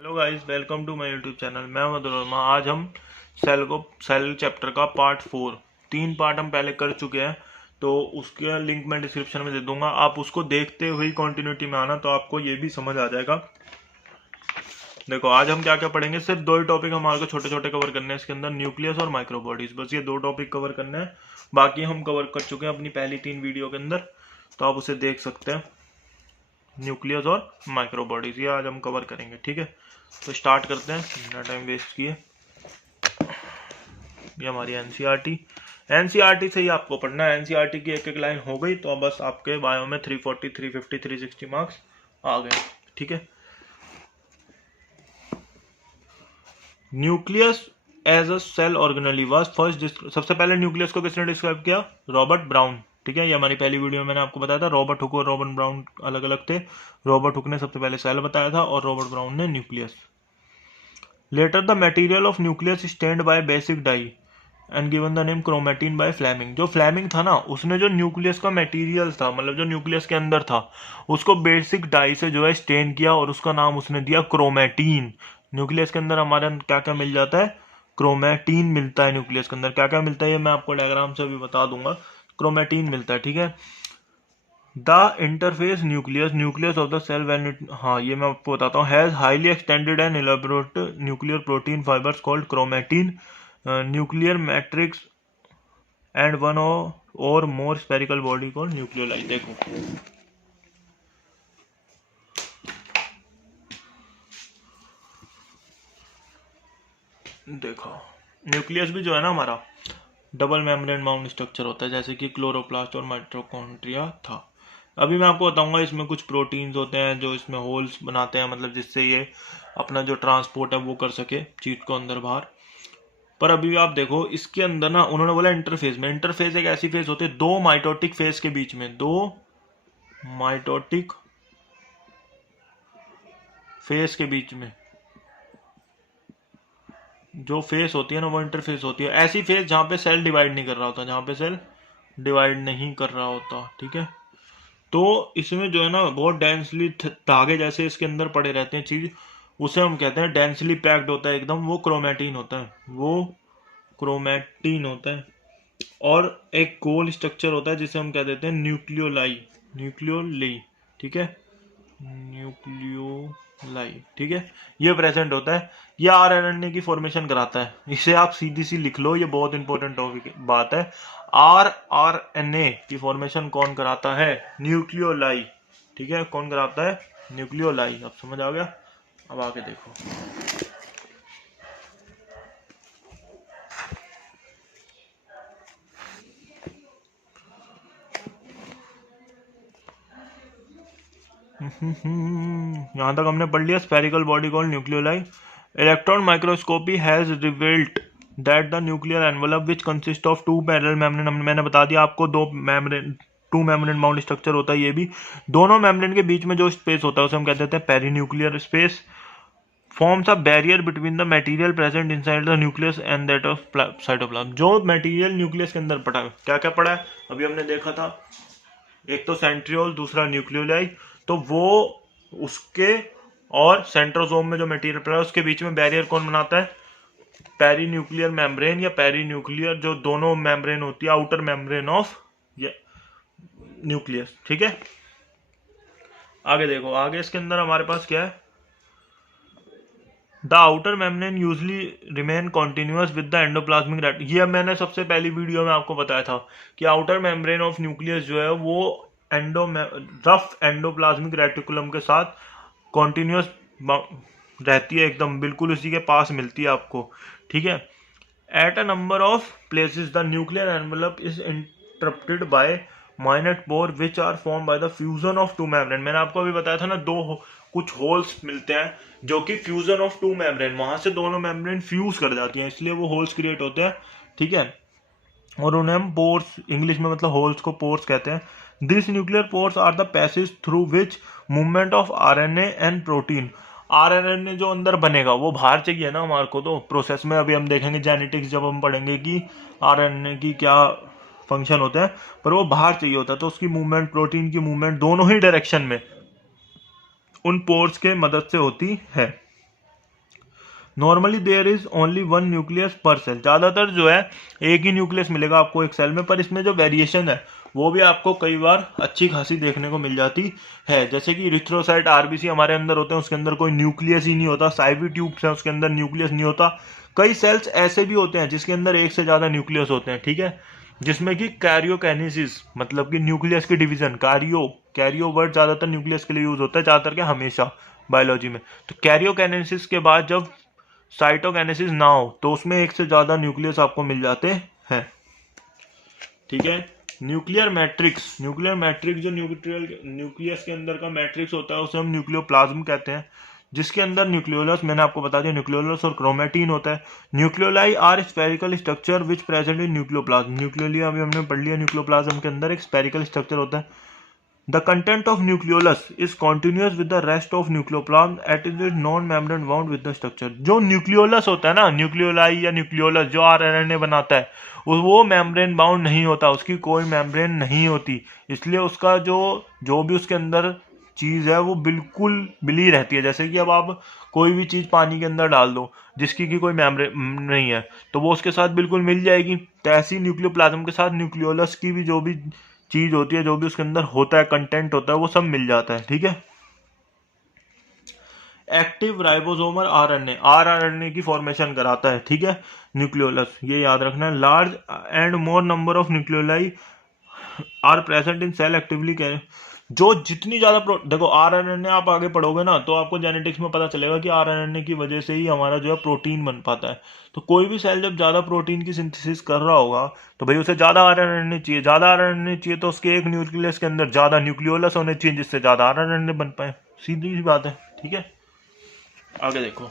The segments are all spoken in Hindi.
Hello guys, welcome to my YouTube channel. मैं मधुर वर्मा। आज हम सेल चैप्टर का पार्ट 4, 3 पार्ट हम पहले कर चुके हैं, तो उसके लिंक मैं डिस्क्रिप्शन में दे दूंगा। आप उसको देखते हुए कंटिन्यूटी में आना, तो आपको ये भी समझ आ जाएगा। देखो, आज हम क्या क्या पढ़ेंगे। सिर्फ 2 ही टॉपिक हमारे को छोटे छोटे कवर करने हैं इसके अंदर, न्यूक्लियस और माइक्रोबॉडीज। बस ये 2 टॉपिक कवर करने हैं, बाकी हम कवर कर चुके हैं अपनी पहली 3 वीडियो के अंदर, तो आप उसे देख सकते हैं। न्यूक्लियस और माइक्रोबॉडीज ये आज हम कवर करेंगे, ठीक है। तो स्टार्ट करते हैं बिना टाइम वेस्ट किए। ये हमारी एनसीईआरटी से ही आपको पढ़ना है। एनसीईआरटी की एक एक लाइन हो गई तो बस आपके बायो में 340, 350, 360 मार्क्स आ गए, ठीक है। Nucleus as a cell organelle was first. सबसे पहले न्यूक्लियस को किसने डिस्क्राइब किया? रॉबर्ट ब्राउन, ठीक है। ये हमारी पहली वीडियो में मैंने आपको बताया था। रॉबर्ट हुक और रॉबर्ट ब्राउन अलग अलग थे। रॉबर्ट हुक ने सबसे पहले सेल बताया था और रॉबर्ट ब्राउन ने nucleus. Later the material of nucleus stained by basic dye and given the name chromatin by Flemming. जो फ्लेमिंग था ना, उसने जो न्यूक्लियस का मटेरियल था, मतलब जो न्यूक्लियस के अंदर था, उसको बेसिक डाई से जो है स्टेन किया और उसका नाम उसने दिया क्रोमेटिन। न्यूक्लियस के अंदर हमारे क्या क्या मिल जाता है? क्रोमेटिन मिलता है। न्यूक्लियस के अंदर क्या क्या मिलता है ये मैं आपको डायग्राम से भी बता दूंगा। क्रोमेटिन मिलता है, ठीक है। The interphase nucleus of the cell when it, हाँ ये मैं आपको बताता हूँ, has highly extended and elaborate nuclear protein fibres called chromatin, nuclear matrix and one or more spherical body called nucleoli. देखो न्यूक्लियस भी जो है ना हमारा, डबल मेम्ब्रेन बाउंड स्ट्रक्चर होता है, जैसे कि क्लोरोप्लास्ट और माइटोकॉन्ड्रिया था। अभी मैं आपको बताऊंगा इसमें कुछ प्रोटीन्स होते हैं जो इसमें होल्स बनाते हैं, मतलब जिससे ये अपना जो ट्रांसपोर्ट है वो कर सके चीज को अंदर बाहर। पर अभी आप देखो इसके अंदर ना, उन्होंने बोला इंटरफेस में। इंटरफेस एक ऐसी फेस होती है दो माइटोटिक फेस के बीच में, दो माइटोटिक फेस के बीच में जो फेस होती है ना, वो इंटरफेस होती है। ऐसी फेस जहां पे सेल डिवाइड नहीं कर रहा होता, जहां पे सेल डिवाइड नहीं कर रहा होता, ठीक है। तो इसमें जो है ना बहुत डेंसली धागे जैसे इसके अंदर पड़े रहते हैं चीज, उसे हम कहते हैं डेंसली पैक्ड होता है एकदम, वो क्रोमेटिन होता है, वो क्रोमेटिन होता है। और एक गोल स्ट्रक्चर होता है जिसे हम कह देते हैं न्यूक्लियोलाई, ठीक है। न्यूक्लियोलाई, ठीक है। ये प्रेजेंट होता है, ये आरएनए की फॉर्मेशन कराता है। इसे आप सीधी सी लिख लो, ये बहुत इंपॉर्टेंट टॉपिक बात है। आरएनए की फॉर्मेशन कौन कराता है? न्यूक्लियोलाई, ठीक है। कौन कराता है? न्यूक्लियोलाई। अब समझ आ गया? अब आगे देखो। यहां तक हमने पढ़ लिया। Spherical body called nucleoli. Electron microscopy has revealed that the nuclear envelope which consist of 2 parallel membrane, मैंने बता दिया आपको, 2 मेम्ब्रेन बाउंड स्ट्रक्चर होता है ये भी। दोनों मेम्ब्रेन के बीच में जो स्पेस होता है उसे हम कहते हैं perinuclear space. Forms a barrier between the material present inside the nucleus and that of cytoplasm. जो मटेरियल न्यूक्लियस के अंदर पड़ा है, क्या क्या पड़ा है अभी हमने देखा था, एक तो सेंट्रियोल, दूसरा न्यूक्लियोलाई। तो वो उसके और सेंट्रोसोम में जो मटेरियल पड़ा है उसके बीच में बैरियर कौन बनाता है? पेरीन्यूक्लियर मेम्ब्रेन या पेरीन्यूक्लियर, जो दोनों मेम्ब्रेन होती है, आउटर मेम्ब्रेन ऑफ न्यूक्लियस, ठीक है। आगे देखो, आगे इसके अंदर हमारे पास क्या है? The outer membrane usually remain continuous with the endoplasmic reticulum. ये मैंने सबसे पहली वीडियो में आपको बताया था कि आउटर मेम्ब्रेन ऑफ न्यूक्लियस जो है वो रफ एंडोप्लाज्मिक रेटिकुलम के साथ कॉन्टिन्यूअस रहती है, एकदम बिल्कुल उसी के पास मिलती है आपको, ठीक है। At a number of places the nuclear envelope is interrupted by minute pore which are form by the fusion of 2 membrane. मैंने आपको अभी बताया था ना, कुछ होल्स मिलते हैं जो कि फ्यूजन ऑफ 2 मेम्ब्रेन, वहां से दोनों मेम्ब्रेन फ्यूज कर जाती हैं, इसलिए वो होल्स क्रिएट होते हैं, ठीक है। और उन्हें हम पोर्स, इंग्लिश में मतलब होल्स को पोर्स कहते हैं। This nuclear pores are the passage through which movement of RNA and protein. RNA जो अंदर बनेगा वो बाहर चाहिए ना हमारे को, तो प्रोसेस में अभी हम देखेंगे जेनेटिक्स जब हम पढ़ेंगे कि आरएनए की क्या फंक्शन होते हैं, पर वो बाहर चाहिए होता है, तो उसकी मूवमेंट, प्रोटीन की मूवमेंट दोनों ही डायरेक्शन में उन पोर्स के मदद से होती है। Normally there is only one nucleus per cell, ज़्यादातर जो है एक ही न्यूक्लियस मिलेगा आपको एक सेल में, पर इसमें जो वेरिएशन है वो भी आपको कई बार अच्छी खासी देखने को मिल जाती है। जैसे कि इरिथ्रोसाइट आरबीसी हमारे अंदर होते हैं, उसके अंदर कोई न्यूक्लियस ही नहीं होता, साइवी ट्यूब्स हैं उसके अंदर न्यूक्लियस नहीं होता। कई सेल्स ऐसे भी होते हैं जिसके अंदर एक से ज़्यादा न्यूक्लियस होते हैं, ठीक है, जिसमें कि कैरियोकाइनेसिस मतलब कि न्यूक्लियस की डिवीजन, कैरियो वर्ड ज़्यादातर न्यूक्लियस के लिए यूज होता है, ज़्यादातर के हमेशा बायोलॉजी में। तो कैरियोकाइनेसिस के बाद जब साइटोकाइनेसिस ना हो तो उसमें एक से ज़्यादा न्यूक्लियस आपको मिल जाते हैं, ठीक है। न्यूक्लियर मैट्रिक्स जो न्यूक्लियस के अंदर का मैट्रिक्स होता है उसे हम न्यूक्लियोप्लाज्म कहते हैं, जिसके अंदर न्यूक्लियोलस, मैंने आपको बता दिया, न्यूक्लियोलस और क्रोमेटिन होता है। Nucleoli are spherical structure which present in nucleoplasm, nucleoli अभी हमने पढ़ लिया, न्यूक्लियोप्लाज्म के अंदर एक स्फेरिकल स्ट्रक्चर होता है। The content of nucleolus is continuous with the rest of nucleoplasm at is non membrane bound with the structure. जो न्यूक्लियोलस होता है ना, न्यूक्लियोलाई या न्यूक्लियोलस जो आरएनए बनाता है वो मेम्ब्रेन बाउंड नहीं होता, उसकी कोई मेम्ब्रेन नहीं होती, इसलिए उसका जो भी उसके अंदर चीज़ है वो बिल्कुल मिली रहती है। जैसे कि अब आप कोई भी चीज़ पानी के अंदर डाल दो जिसकी की कोई मेम्ब्रेन नहीं है तो वो उसके साथ बिल्कुल मिल जाएगी। तो ऐसी न्यूक्लियोप्लाज्म के साथ न्यूक्लियोलस की भी जो भी चीज होती है, जो भी उसके अंदर होता है, कंटेंट होता है, वो सब मिल जाता है, ठीक है। एक्टिव राइबोसोमल आरएनए की फॉर्मेशन कराता है, ठीक है, न्यूक्लियोलस, ये याद रखना है। Large and more number of nucleoli are present in cell actively कह, जो जितनी ज्यादा देखो आरएनए आप आगे पढ़ोगे ना तो आपको जेनेटिक्स में पता चलेगा कि आरएनए की वजह से ही हमारा जो है प्रोटीन बन पाता है। तो कोई भी सेल जब ज्यादा प्रोटीन की सिंथेसिस कर रहा होगा तो भाई उसे ज्यादा आरएनए चाहिए, ज्यादा आरएनए चाहिए तो उसके एक न्यूक्लियस के अंदर ज्यादा न्यूक्लियोलस होने चाहिए जिससे ज्यादा आरएनए बन पाए, सीधी सी बात है, ठीक है। आगे देखो,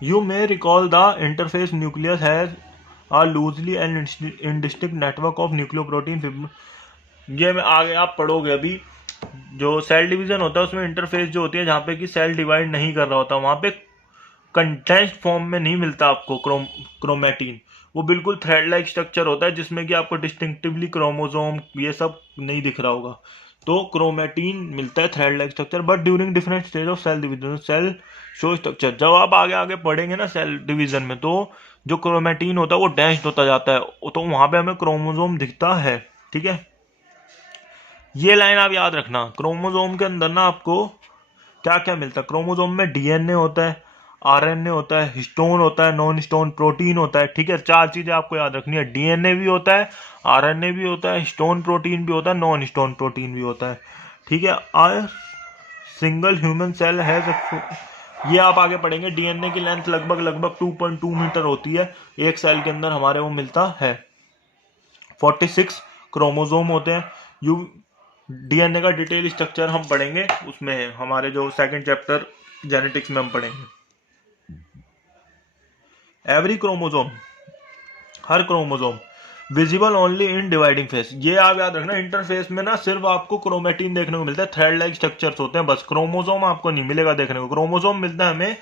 you may recall the interface nucleus has a loosely and indistinct network of nucleoprotein ये में आगे आप पढ़ोगे अभी, जो सेल डिवीजन होता है उसमें इंटरफेस जो होती है जहाँ पे कि सेल डिवाइड नहीं कर रहा होता, वहाँ पे कंडेंस्ड फॉर्म में नहीं मिलता आपको क्रोमेटिन, वो बिल्कुल थ्रेड लाइक स्ट्रक्चर होता है जिसमें कि आपको डिस्टिंक्टिवली क्रोमोसोम ये सब नहीं दिख रहा होगा। तो क्रोमेटिन मिलता है thread like structure, but during different stage of cell division cell show structure, जब आप आगे आगे पढ़ेंगे ना सेल डिवीजन में तो जो क्रोमेटिन होता है वो डेंस्ड होता जाता है, तो वहां पे हमें क्रोमोसोम दिखता है, ठीक है। ये लाइन आप याद रखना, क्रोमोसोम के अंदर ना आपको क्या क्या मिलता है, क्रोमोसोम में डीएनए होता है, आरएनए होता है, हिस्टोन होता है, नॉन हिस्टोन प्रोटीन होता है, ठीक है। चार चीजें आपको याद रखनी है, डीएनए भी होता है, आरएनए भी होता है, हिस्टोन प्रोटीन भी होता है, नॉन हिस्टोन प्रोटीन भी होता है, ठीक है। सिंगल ह्यूमन सेल है, ये आप आगे पढ़ेंगे, डीएनए की लेंथ लगभग 2.2 मीटर होती है, एक सेल के अंदर हमारे वो मिलता है। 46 क्रोमोसोम होते हैं। यू डीएनए का डिटेल स्ट्रक्चर हम पढ़ेंगे, उसमें हमारे जो सेकंड चैप्टर जेनेटिक्स में हम पढ़ेंगे। Every chromosome, her chromosome visible only in dividing face, ये आप याद रखना, इंटरफेस में ना सिर्फ आपको क्रोमेटिन देखने को मिलता है, थ्रेड लाइक स्ट्रक्चर्स होते हैं बस, क्रोमोसोम आपको नहीं मिलेगा देखने को। क्रोमोसोम मिलता है हमें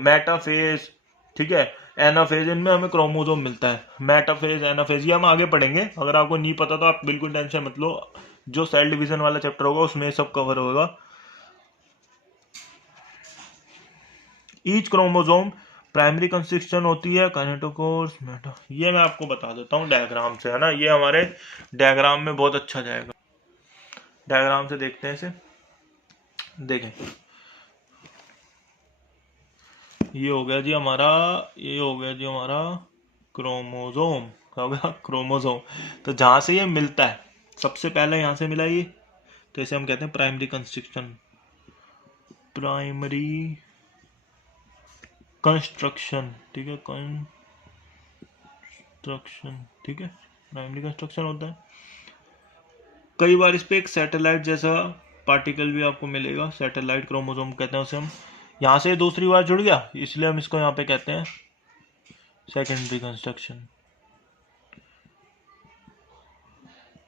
मेटाफेज, ठीक है, एनाफेज, इनमें हमें क्रोमोसोम मिलता है। मेटाफेज, एनाफेज ये हम आगे पढ़ेंगे, अगर आपको नहीं पता तो आप बिल्कुल टेंशन मत लो, जो सेल डिवीजन वाला चैप्टर होगा उसमें सब कवर होगा। ईच क्रोमोसोम प्राइमरी कंस्ट्रक्शन होती है, काइनेटोकोर्स मेटा, ये मैं आपको बता देता हूँ डायग्राम से, है ना, ये हमारे डायग्राम में बहुत अच्छा जाएगा, डायग्राम से देखते हैं इसे, देखें, ये हो गया जी हमारा क्रोमोसोम, हो गया क्रोमोसोम। तो जहां से ये मिलता है, सबसे पहले यहां से मिला ये, तो इसे हम कहते हैं प्राइमरी कंस्ट्रक्शन, ठीक है, कंस्ट्रक्शन, ठीक है, प्राइमरी कंस्ट्रक्शन होता है। कई बार इस पे एक सैटेलाइट जैसा पार्टिकल भी आपको मिलेगा, सैटेलाइट क्रोमोसोम कहते हैं उसे हम, यहां से दूसरी बार जुड़ गया इसलिए हम इसको यहाँ पे कहते हैं सेकेंडरी कंस्ट्रक्शन।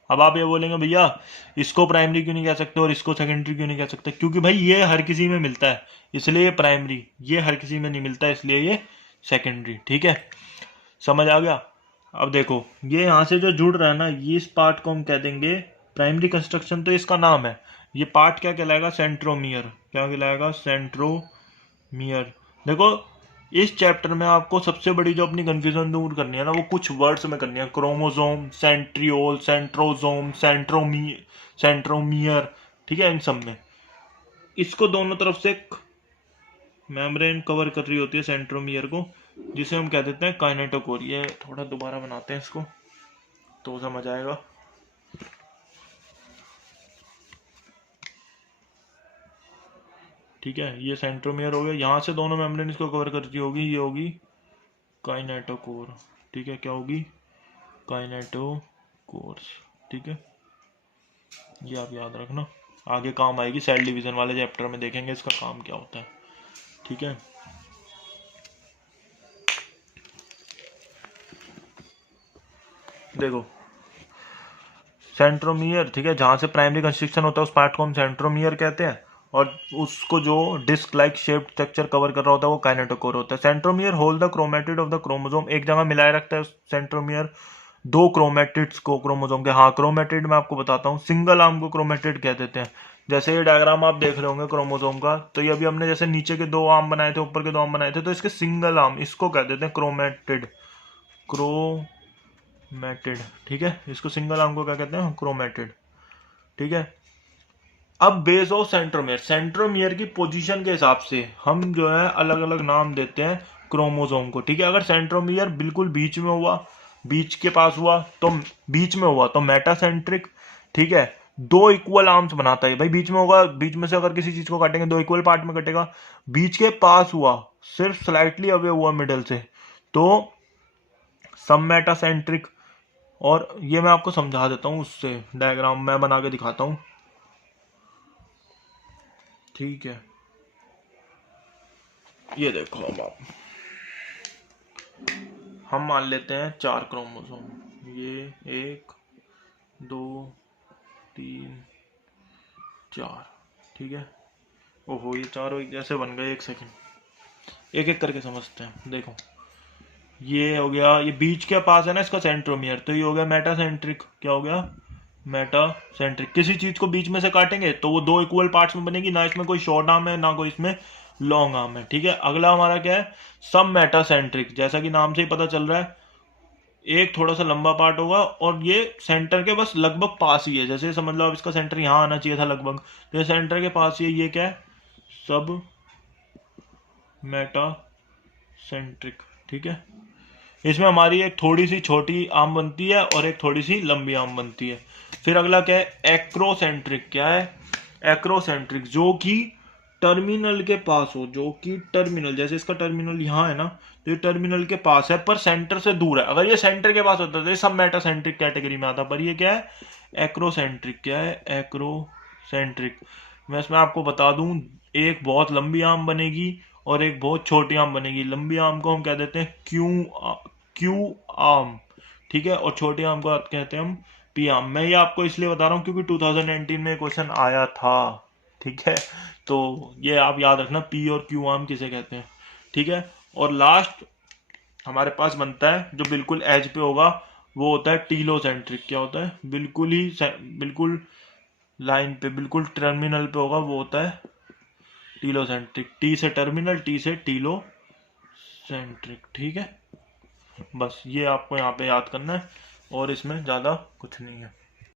अब आप ये बोलेंगे भैया इसको प्राइमरी क्यों नहीं कह सकते और इसको सेकेंडरी क्यों नहीं कह सकते, क्योंकि भाई ये हर किसी में मिलता है इसलिए ये प्राइमरी, ये हर किसी में नहीं मिलता है इसलिए ये सेकेंडरी, ठीक है, समझ आ गया। अब देखो ये यहाँ से जो जुड़ रहा है ना, ये इस पार्ट को हम कह देंगे प्राइमरी कंस्ट्रक्शन, तो इसका नाम है, ये पार्ट क्या कहलाएगा? सेंट्रोमियर। क्या कहलाएगा? सेंट्रोमियर। देखो इस चैप्टर में आपको सबसे बड़ी जो अपनी कंफ्यूजन दूर करनी है ना, वो कुछ वर्ड्स में करनी है। क्रोमोसोम, सेंट्रियोल, सेंट्रोसोम, सेंट्रोमियर, ठीक है, इन सब में इसको दोनों तरफ से मेम्ब्रेन कवर कर रही होती है सेंट्रोमियर को, जिसे हम कह देते हैं काइनेटोकोर। ये थोड़ा दोबारा बनाते हैं इसको तो समझ आएगा। ठीक है, ये सेंट्रोमियर हो गया। यहाँ से दोनों मेम्ब्रेन इसको कवर करती होगी, ये होगी काइनेटोकोर। ठीक है, क्या होगी? काइनेटोकोर्स। ठीक है, ये आप याद रखना, आगे काम आएगी। सेल डिवीजन वाले चैप्टर में देखेंगे इसका काम क्या होता है। ठीक है, देखो सेंट्रोमियर, ठीक है, जहां से प्राइमरी कंस्ट्रक्शन होता है उस पार्ट को हम सेंट्रोमियर कहते हैं, और उसको जो disc like shape structure cover कर रहा होता है वो काइनेटोकोर होता है। Centromere hold the chromatid of the chromosome, एक जगह मिलाए रखता है सेंट्रोमियर दो क्रोमेटिड्स को क्रोमोसोम के। हाँ, क्रोमेटिड मैं आपको बताता हूँ, सिंगल आर्म को क्रोमेटिड कह देते हैं। जैसे ये डायग्राम आप देख रहे होंगे क्रोमोसोम का, तो ये अभी हमने जैसे नीचे के दो आर्म बनाए थे, ऊपर के दो आर्म बनाए थे, तो इसके सिंगल आर्म, इसको कह देते हैं क्रोमेटिड। क्रोमेटिड, ठीक है, इसको सिंगल आर्म को क्या कहते हैं? क्रोमेटिड। ठीक है, अब बेस ऑफ सेंट्रोमियर, सेंट्रोमियर की पोजीशन के हिसाब से हम जो है अलग अलग नाम देते हैं क्रोमोसोम को। ठीक है, अगर सेंट्रोमियर बिल्कुल बीच में हुआ, बीच के पास हुआ, तो बीच में हुआ तो मेटासेंट्रिक। ठीक है, दो इक्वल आर्म्स बनाता है भाई, बीच में होगा, बीच में से अगर किसी चीज को काटेंगे दो इक्वल पार्ट में कटेगा। बीच के पास हुआ, सिर्फ स्लाइटली अवे हुआ मिडल से, तो सब मेटासेंट्रिक। और ये मैं आपको समझा देता हूं, उससे डायग्राम मैं बना के दिखाता हूं। ठीक है, ये देखो, अब आप हम मान लेते हैं 4 क्रोमोसोम, ये 1 2 3 4। ठीक है, ओहो ये चारों एक जैसे बन गए। एक सेकंड, एक एक करके समझते हैं। देखो ये हो गया, ये बीच के पास है ना इसका सेंट्रोमियर, तो ये हो गया मेटासेंट्रिक। क्या हो गया? मेटासेंट्रिक। किसी चीज को बीच में से काटेंगे तो वो दो इक्वल पार्ट्स में बनेगी, ना इसमें कोई शॉर्ट आर्म है ना कोई इसमें लॉन्ग आर्म है। ठीक है, अगला हमारा क्या है? सब मेटासेंट्रिक। जैसा कि नाम से ही पता चल रहा है, एक थोड़ा सा लंबा पार्ट होगा और ये सेंटर के बस लगभग पास ही है। जैसे समझ लो अब इसका सेंटर यहाँ आना चाहिए था लगभग, तो ये सेंटर के पास ही है। ये क्या है? सब मेटासेंट्रिक। ठीक है, इसमें हमारी एक थोड़ी सी छोटी आर्म बनती है और एक थोड़ी सी लंबी आर्म बनती है। फिर अगला क्या है? एक्रोसेंट्रिक। क्या है? एक्रोसेंट्रिक, जो कि टर्मिनल के पास हो, जो कि टर्मिनल, जैसे इसका टर्मिनल यहाँ है ना, तो ये टर्मिनल के पास है पर सेंटर से दूर है। अगर ये सेंटर के पास होता तो ये सब मेटासेंट्रिक कैटेगरी में आता, पर ये क्या है? एक्रोसेंट्रिक। क्या है? एक्रोसेंट्रिक। मैं इसमें आपको बता दूं, एक बहुत लंबी आर्म बनेगी और एक बहुत छोटी आर्म बनेगी। लंबी आर्म को हम कह देते हैं क्यू आर्म, ठीक है, और छोटी आर्म को कहते हैं हम पी आर्म। मैं ये आपको इसलिए बता रहा हूँ क्योंकि 2019 में क्वेश्चन आया था। ठीक है, तो ये आप याद रखना, पी और क्यू आर्म किसे कहते हैं। ठीक है, और लास्ट हमारे पास बनता है जो बिल्कुल एज पे होगा, वो होता है टीलोसेंट्रिक। क्या होता है? बिल्कुल लाइन पे, बिल्कुल टर्मिनल पे होगा, वो होता है टीलोसेंट्रिक। टी से टर्मिनल, टी से टीलोसेंट्रिक। ठीक है, बस ये आपको यहाँ पे याद करना है और इसमें ज़्यादा कुछ नहीं है।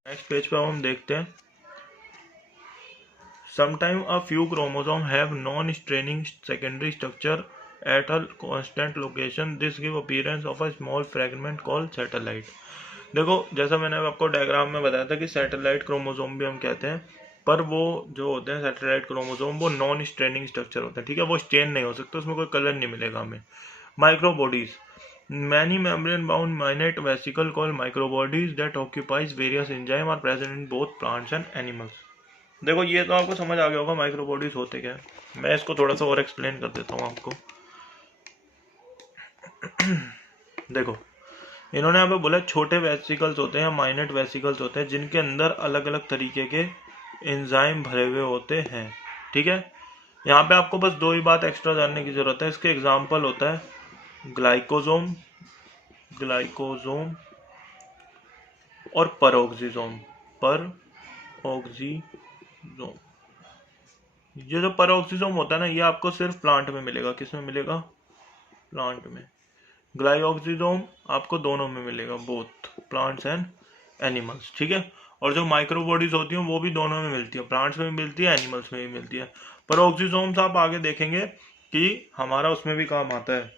नेक्स्ट पेज पे हम देखते हैं, sometime a few chromosome have non staining secondary structure at a constant location, this give appearance of a small fragment called satellite. देखो जैसा मैंने आपको डायग्राम में बताया था कि सैटेलाइट क्रोमोसोम भी हम कहते हैं, पर वो जो होते हैं सैटेलाइट क्रोमोसोम वो नॉन स्ट्रेनिंग स्ट्रक्चर होता है। ठीक है, वो स्ट्रेन नहीं हो सकता, उसमें कोई कलर नहीं मिलेगा हमें। Microbodies, many membrane bound minute vesicle called microbodies that occupies various enzymes are present in both plants and animals। देखो ये तो आपको समझ आ गया होगा माइक्रोबॉडीज होते क्या है। मैं इसको थोड़ा सा और एक्सप्लेन कर देता हूँ आपको। देखो इन्होंने यहाँ पे बोला छोटे वेसिकल्स होते हैं, माइनट वेसिकल्स होते हैं, जिनके अंदर अलग अलग तरीके के एंजाइम भरे हुए होते हैं। ठीक है, यहाँ पे आपको बस दो ही बात एक्स्ट्रा जानने की जरूरत है। इसके एग्जाम्पल होता है ग्लाइकोसोम और परोक्सिसोम। ऑक्सीजोम, ये जो परऑक्सीजोम होता है ना, ये आपको सिर्फ प्लांट में मिलेगा। किस में मिलेगा? प्लांट में। ग्लाइऑक्सीजोम आपको दोनों में मिलेगा, बोथ प्लांट्स एंड एनिमल्स, ठीक है। और जो माइक्रो बॉडीज होती हैं वो भी दोनों में मिलती है, प्लांट्स में भी मिलती है, एनिमल्स में भी मिलती है। परऑक्सीजोम्स आप आगे देखेंगे कि हमारा उसमें भी काम आता है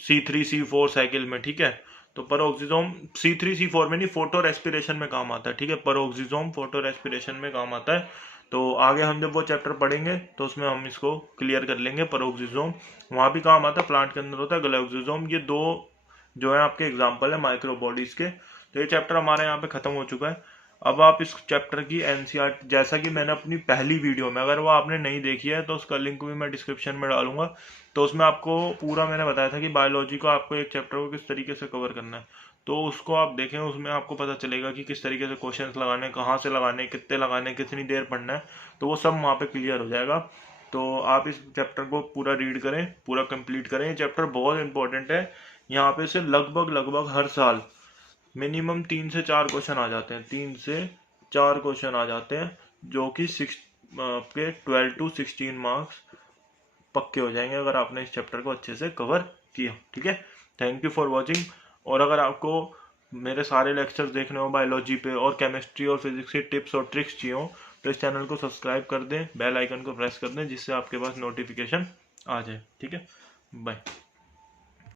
C3C4 साइकिल में, ठीक है। तो परऑक्सीजोम C3C4 में नहीं, फोटो रेस्पिरेशन में काम आता है, ठीक है। परऑक्सीजोम फोटो रेस्पिरेशन में काम आता है। तो आगे हम जब वो चैप्टर पढ़ेंगे तो उसमें हम इसको क्लियर कर लेंगे। परऑक्सीजोम वहाँ भी काम आता है, प्लांट के अंदर होता है। ग्लाइकोसोम, ये दो जो है आपके एग्जाम्पल है माइक्रो बॉडीज के। तो ये चैप्टर हमारे यहाँ पे खत्म हो चुका है। अब आप इस चैप्टर की एनसीईआरटी, जैसा कि मैंने अपनी पहली वीडियो में, अगर वो आपने नहीं देखी है तो उसका लिंक भी मैं डिस्क्रिप्शन में डालूंगा। तो उसमें आपको पूरा मैंने बताया था कि बायोलॉजी को आपको एक चैप्टर को किस तरीके से कवर करना है। तो उसको आप देखें, उसमें आपको पता चलेगा कि किस तरीके से क्वेश्चंस लगाने, कहाँ से लगाने, कितने लगाने, कितनी देर पढ़ना है। तो वो सब वहाँ पे क्लियर हो जाएगा। तो आप इस चैप्टर को पूरा रीड करें, पूरा कंप्लीट करें। ये चैप्टर बहुत इंपॉर्टेंट है। यहाँ पे से लगभग हर साल मिनिमम 3 से 4 क्वेश्चन आ जाते हैं, 3 से 4 क्वेश्चन आ जाते हैं, जो कि आपके 12 to 16 मार्क्स पक्के हो जाएंगे अगर आपने इस चैप्टर को अच्छे से कवर किया, ठीक है। Thank you for watching. और अगर आपको मेरे सारे लेक्चर्स देखने हो बायोलॉजी पे और केमिस्ट्री और फिजिक्स की टिप्स और ट्रिक्स चाहिए हो, तो इस चैनल को सब्सक्राइब कर दें, बेल आइकन को प्रेस कर दें, जिससे आपके पास नोटिफिकेशन आ जाए, ठीक है। बाय।